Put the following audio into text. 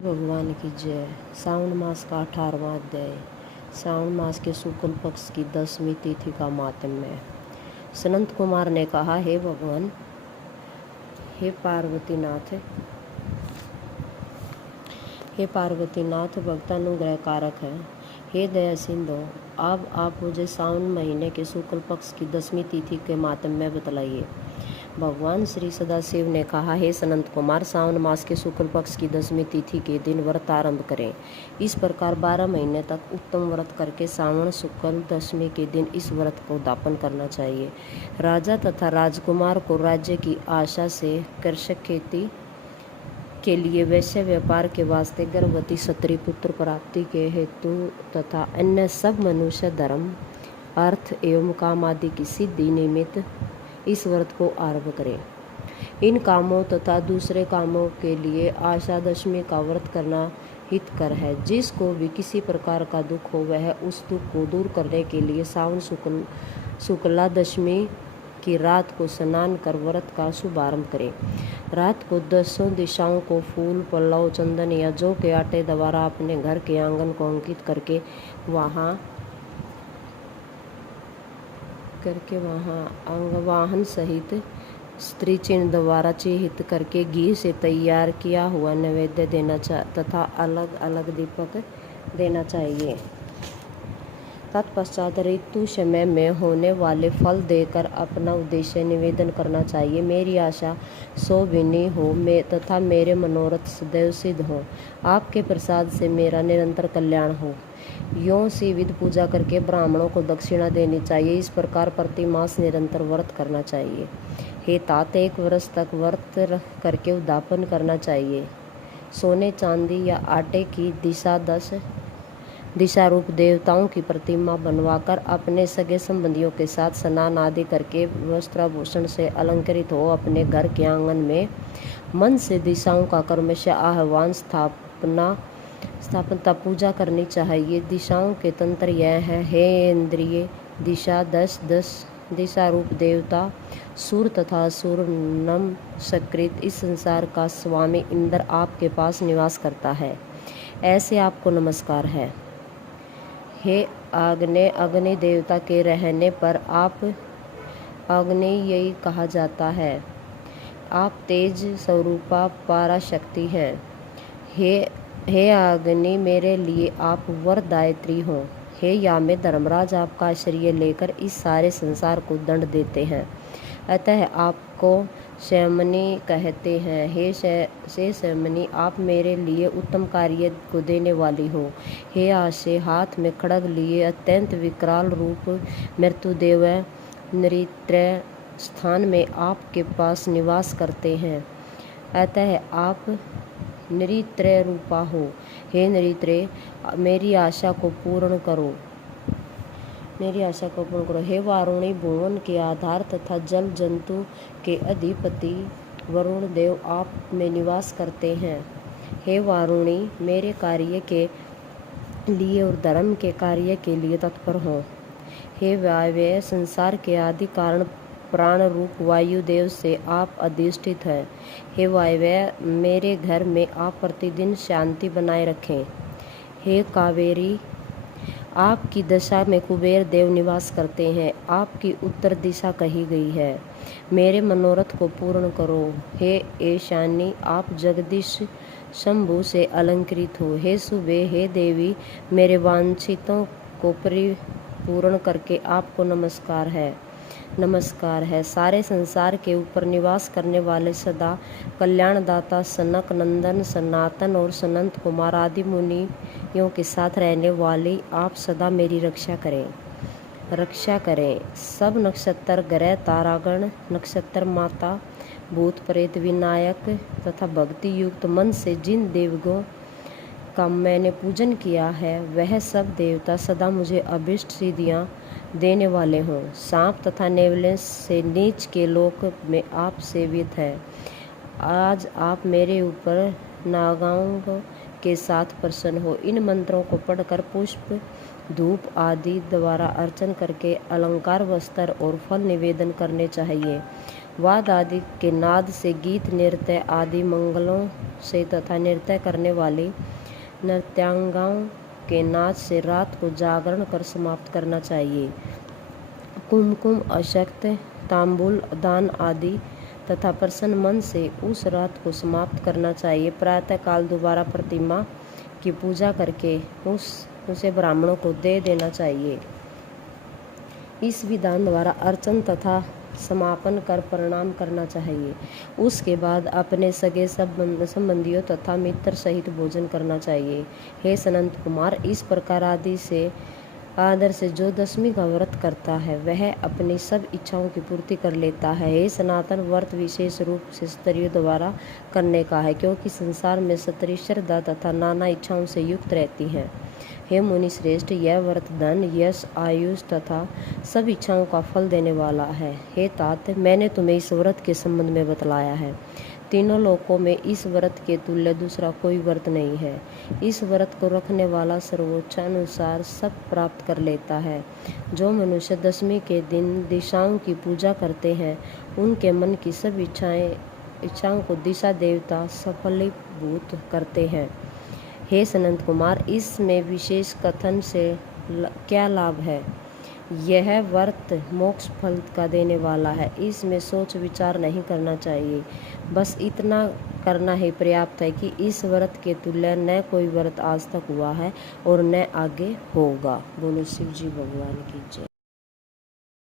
भगवान की जय। सावन मास का 18वां अध्याय। सावन मास के शुक्ल पक्ष की 10वीं तिथि का माहात्म्य। सनत कुमार ने कहा, हे भगवान, हे पार्वतीनाथ भक्तानुग्रह कारक है। हे दया सिंधु, अब आप मुझे सावन महीने के शुक्ल पक्ष की 10वीं तिथि के माहात्म्य बतलाइए। भगवान श्री सदाशिव ने कहा, हे सनत कुमार, सावन मास के शुक्ल पक्ष की 10वीं तिथि के दिन व्रत आरंभ करें। इस प्रकार 12 महीने तक उत्तम व्रत करके सावन शुक्ल 10वीं के दिन इस व्रत को उद्यापन करना चाहिए। राजा तथा राजकुमार को राज्य की आशा से, कृषक खेती के लिए, वैश्य व्यापार के वास्ते, गर्भवती स्त्री पुत्र प्राप्ति के हेतु तथा अन्य सब मनुष्य धर्म, अर्थ एवं काम आदि की सिद्धि निमित्त इस व्रत को आरंभ करें। इन कामों तथा दूसरे कामों के लिए आशा दशमी का व्रत करना हितकर है। जिसको भी किसी प्रकार का दुख हो, वह उस दुख को दूर करने के लिए सावन शुक्ला दशमी की रात को स्नान कर व्रत का शुभारंभ करें। रात को 10 दिशाओं को फूल, पल्लव, चंदन या जौ के आटे द्वारा अपने घर के आंगन को अंकित करके वहाँ अंगवाहन सहित स्त्री चिन्ह द्वारा चिह्नित करके घी से तैयार किया हुआ नैवेद्य देना तथा अलग अलग दीपक देना चाहिए। तत्पश्चात ऋतु समय में होने वाले फल देकर अपना उद्देश्य निवेदन करना चाहिए। मेरी आशा शोभिनी हो तथा मेरे मनोरथ सदैव सिद्ध हो। आपके प्रसाद से मेरा निरंतर कल्याण हो। यों सी विध पूजा करके ब्राह्मणों को दक्षिणा देनी चाहिए। इस प्रकार प्रति मास निरंतर व्रत करना चाहिए। हे तात, 1 वर्ष तक व्रत करके उद्यापन करना चाहिए। सोने, चांदी या आटे की दिशा रूप देवताओं की प्रतिमा बनवाकर अपने सगे संबंधियों के साथ स्नान आदि करके वस्त्राभूषण से अलंकृत हो अपने घर के आंगन में मन से दिशाओं का क्रमशः आह्वान स्थापना पूजा करनी चाहिए। दिशाओं के तंत्र यह है, हे इंद्रिय दिशा 10 दिशा रूप देवता, सूर तथा असुर नमस्कृत इस संसार का स्वामी इंद्र आपके पास निवास करता है, ऐसे आपको नमस्कार है। हे आग्नेय, अग्नि देवता के रहने पर आप आग्नेयी कहा जाता है। आप तेज स्वरूपा पराशक्ति हैं। हे अग्नि, मेरे लिए आप वरदायत्री हो। हे यामे, धर्मराज आपका आश्रय लेकर इस सारे संसार को दंड देते हैं, अतः आपको शैमनी कहते हैं। हे शैमनी, आप मेरे लिए उत्तम कार्य को देने वाली हो। हे आशे, हाथ में खड्ग लिए अत्यंत विकराल रूप मृत्युदेव नृत्रय स्थान में आपके पास निवास करते हैं, अतः आप नृत्रय रूपा हो। हे नृत्रय, मेरी आशा को पूर्ण करो। हे वारुणी, भुवन के आधार तथा जल जंतु के अधिपति वरुण देव आप में निवास करते हैं। हे वारुणी, मेरे कार्य के लिए और धर्म के कार्य के लिए तत्पर हो। हे वायव्य, संसार के आदि कारण प्राण रूप वायुदेव से आप अधिष्ठित हैं। हे वायव्य, मेरे घर में आप प्रतिदिन शांति बनाए रखें। हे कावेरी, आपकी दशा में कुबेर देव निवास करते हैं। आपकी उत्तर दिशा कही गई है। मेरे मनोरथ को पूर्ण करो। हे ईशानी, आप जगदीश शंभु से अलंकृत हो। हे सुबे, हे देवी, मेरे वांछितों को परिपूर्ण करके आपको नमस्कार है। सारे संसार के ऊपर निवास करने वाले सदा कल्याणदाता सनक नंदन, सनातन और सनत कुमार आदि मुनियों के साथ रहने वाली आप सदा मेरी रक्षा करें। सब नक्षत्र ग्रह, तारागण, नक्षत्र माता, भूत प्रेत, विनायक तथा भक्ति युक्त मन से जिन देवगणों का मैंने पूजन किया है, वह सब देवता सदा मुझे अभिष्ट सिद्धियां देने वाले हों। सांप तथा नेवले से नीच के लोक में आप सेवित हैं। आज आप मेरे ऊपर नागाओं के साथ प्रसन्न हो। इन मंत्रों को पढ़कर पुष्प, धूप आदि द्वारा अर्चन करके अलंकार, वस्त्र और फल निवेदन करने चाहिए। वाद आदि के नाद से, गीत नृत्य आदि मंगलों से तथा नृत्य करने वाले नृत्यांगाओं के नाच से रात को जागरण कर समाप्त करना चाहिए। कुमकुम, अशक्त, तांबूल दान आदि तथा प्रसन्न मन से उस रात को समाप्त करना चाहिए। प्रातःकाल दोबारा प्रतिमा की पूजा करके उसे ब्राह्मणों को दे देना चाहिए। इस विधान द्वारा अर्चन तथा समापन कर प्रणाम करना चाहिए। उसके बाद अपने सगे संबंधियों तथा मित्र सहित भोजन करना चाहिए। हे सनंत कुमार, इस प्रकार आदर से जो दशमी का व्रत करता है वह अपनी सब इच्छाओं की पूर्ति कर लेता है। हे सनातन, व्रत विशेष रूप से स्त्रियों द्वारा करने का है, क्योंकि संसार में स्त्री श्रद्धा तथा नाना इच्छाओं से युक्त रहती हैं। हे मुनि श्रेष्ठ, यह व्रत धन, यश, आयुष तथा सब इच्छाओं का फल देने वाला है। हे तात, मैंने तुम्हें इस व्रत के संबंध में बतलाया है। तीनों लोकों में इस व्रत के तुल्य दूसरा कोई व्रत नहीं है। इस व्रत को रखने वाला सर्वोच्च अनुसार सब प्राप्त कर लेता है। जो मनुष्य दशमी के दिन दिशाओं की पूजा करते हैं, उनके मन की सब इच्छाओं को दिशा देवता सफलीभूत करते हैं। हे सनंत कुमार, इसमें विशेष कथन से क्या लाभ है? यह व्रत मोक्ष फल का देने वाला है। इसमें सोच विचार नहीं करना चाहिए। बस इतना करना ही पर्याप्त है कि इस व्रत के तुल्य न कोई व्रत आज तक हुआ है और न आगे होगा। बोलो शिव जी भगवान की जय।